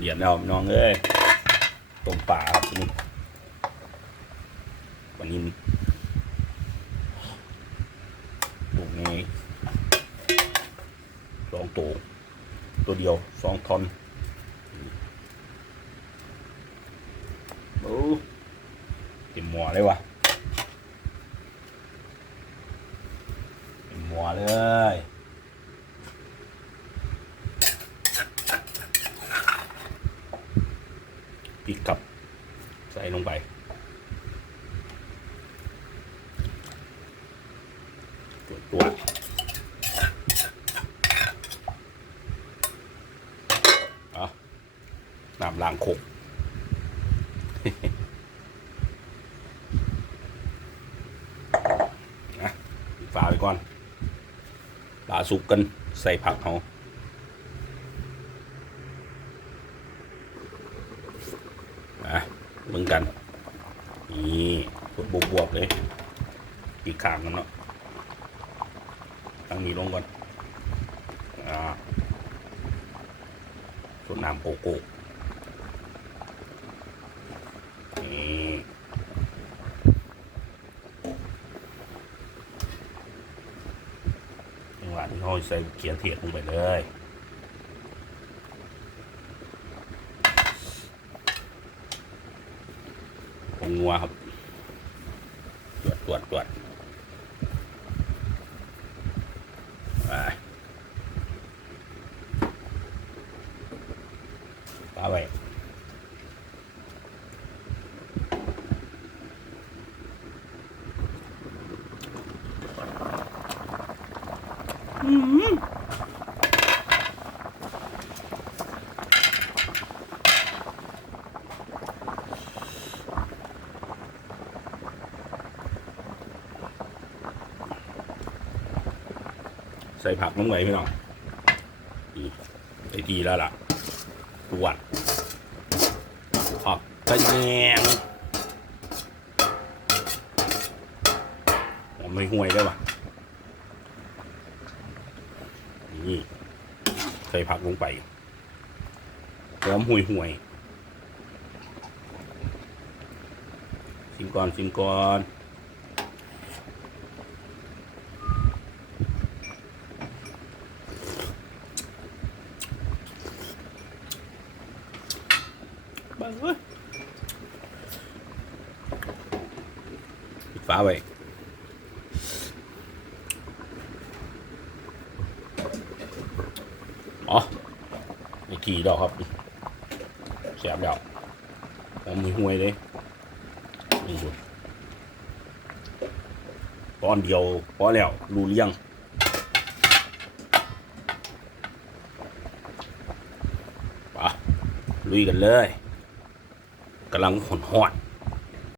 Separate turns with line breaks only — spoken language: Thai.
เดียดแล้วน้องเอ้ยต้มป่าครับนี่วันนี้ลูกนี้สองตัวตัวเดียวสองทอนโอ้เต็มหม้อเลยวะเต็มหม้อเลย พริกครับใส่ลงไป ตัวตัวอะน้ำล้างโคกนะฝาไปก่อนปลาสุกกันใส่ผักเขา อะ มึงกัน นี่กดบวบๆเลยอีกข้างกันเนาะตั้งนี้ลงก่อนอ่าส่วนน้ำโกโก้นี่จังหวะที่เขาใส่เขียเทียดลงไปเลย ผงงัวครับ ตรวจตรวจตรวจไปลาไว้ใส่ผักลงไปพี่น้องไอ้ดีแล้วล่ะตรวจผักกระแยงผมไม่ห่วยได้ปะนี่ใส่ผักลงไปหอมห่วยห่วยๆชิมก่อนชิมก่อน เบังเว้ย ปิดฝาไว้อ๋อนี่ขี่ดอกครับแสบดอกผมมือห่วยเลยนี่ดูตอนเดียวพอแล้วรู้เลี้ยงปะลุยกันเลย กำลังหอนหอน